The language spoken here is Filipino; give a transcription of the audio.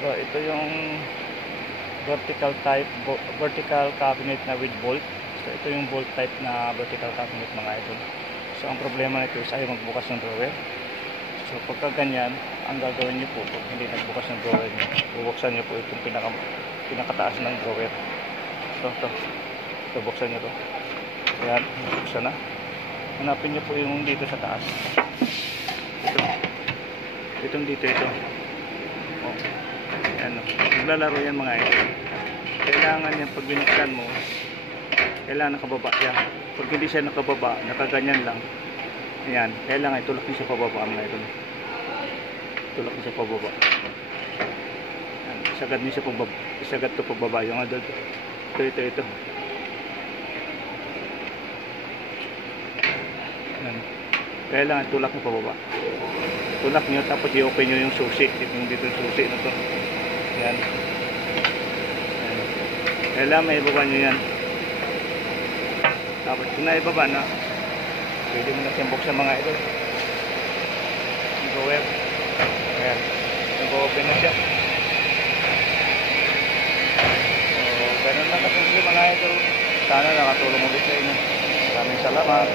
So ito yung vertical cabinet na with bolt. So ito yung bolt type na vertical cabinet mga idol. So ang problema nito is ayaw magbukas ng drawer. So pagka ganyan, ang gagawin niyo po pag hindi nagbukas ng drawer niyo, bubuksan niyo po itong pinakataas ng drawer. Ito buksan niyo to. Ayan, buksan na. Hanapin niyo po yung dito sa taas. Itong dito ito. Oh. Ayan, naglalaro yan mga idol. Kailangan yan pag binuksan mo, kailangan nakababa yan. Pag hindi siya nakababa, nakaganyan lang. Ayan, kailangan itulak niyo sa pababa mga idol. Tulak niyo sa pababa. Ayan, isagad niyo sa pababa. Isagad to pababa yung idol. Ito. Ayan. Kailangan tulak niyo pababa. Tulak niyo tapos i-open niyo yung susi. Yung dito yung susi na to. Ayan. Ayan. Kailangan may ibaba niyo yan. Tapos kung naibaba na, pwede mo na siyang buksan mga idol. Nag-web. Ayan. Nag-open na siya. So, ganun lang kasimple mga idol. Sana nakatulong ulit sa inyo. Maraming salamat.